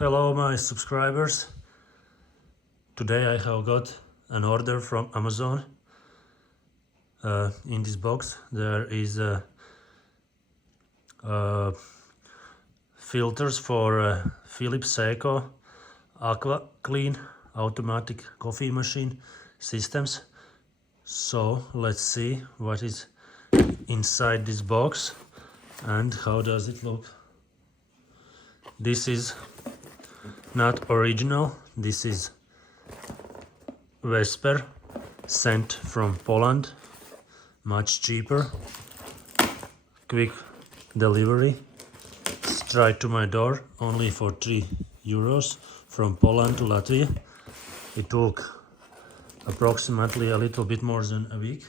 Hello my subscribers. Today I have got an order from Amazon. In this box there is filters for Philips Saeco aqua clean automatic coffee machine systems. So let's see what is inside this box and how does it look. This is not original, this is Vesper, sent from Poland, much cheaper, quick delivery, straight to my door, only for €3 from Poland to Latvia. It took approximately a little bit more than a week.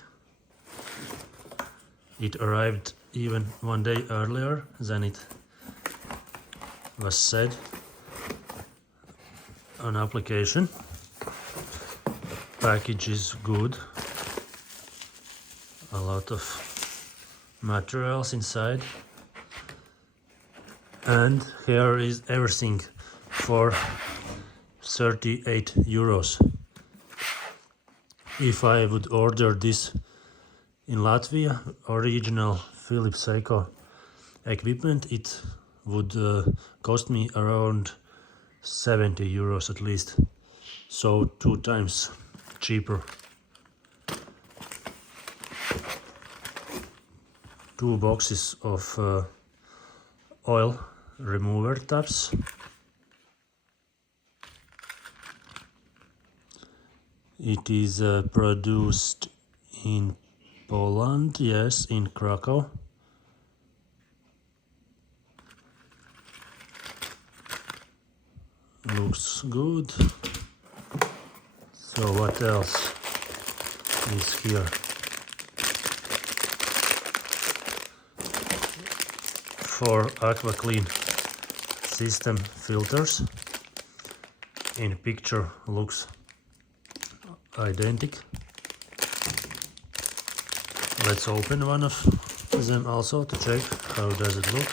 It arrived even one day earlier than it was said on application. Package is good, a lot of materials inside, and here is everything for €38. If I would order this in Latvia, original Philips Saeco equipment, it would cost me around €70 at least, so 2 times cheaper. 2 boxes of oil remover tabs. It is produced in Poland, yes, in Krakow. Looks good. So what else is here? For aqua clean system filters. In picture looks identical. Let's open one of them also to check how does it look.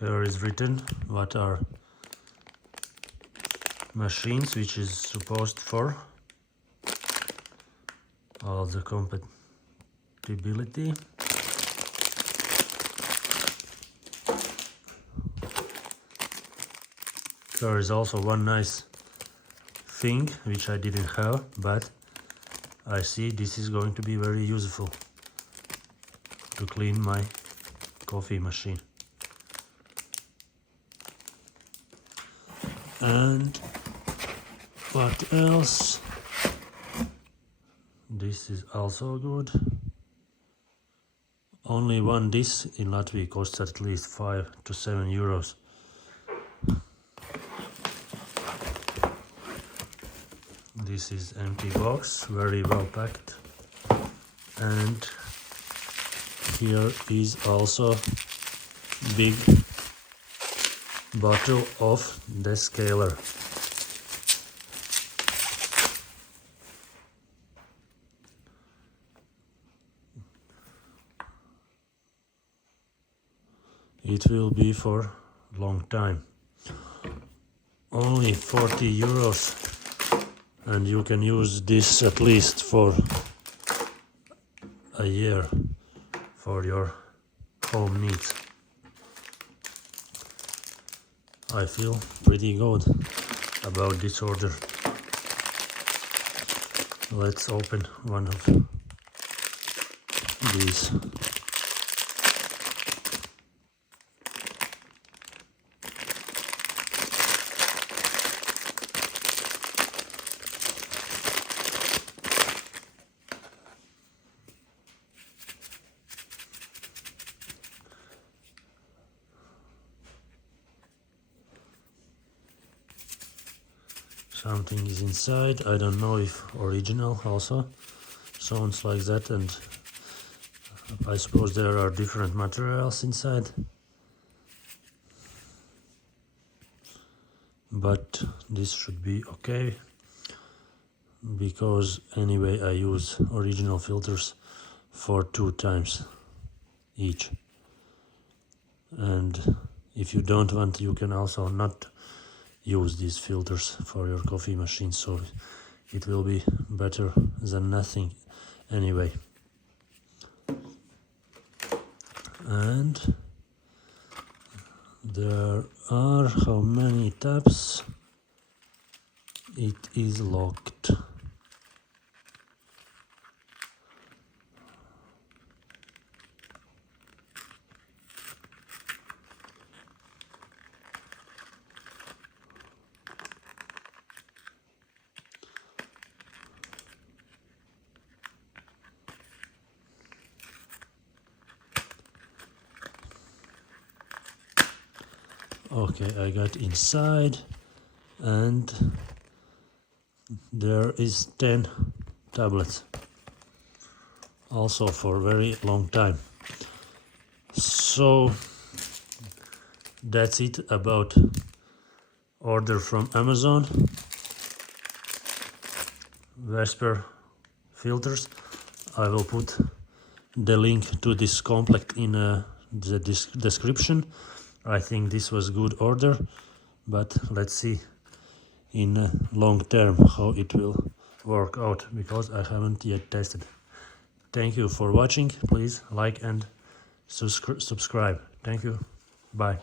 Here is written what are machines which is supposed for, all the compatibility. There is also one nice thing which I didn't have, but I see this is going to be very useful to clean my coffee machine. And what else? This is also good. Only one dish in Latvia costs at least €5 to €7. This is empty box, very well packed. And here is also big bottle of descaler. It will be for long time. Only €40, and you can use this at least for a year for your home needs. I feel pretty good about this order. Let's open one of these. Something is inside. I don't know if original also sounds like that, and I suppose there are different materials inside, but this should be okay, because anyway I use original filters for 2 times each. And if you don't want, you can also not use these filters for your coffee machine, so it will be better than nothing anyway. And there are how many tabs? It is locked. Okay, I got inside, and there is 10 tablets, also for very long time. So that's it about order from Amazon, Vesper filters. I will put the link to this complete in the description. I think this was good order, but let's see in long term how it will work out, because I haven't yet tested. Thank you for watching. Please like and subscribe. Thank you. Bye.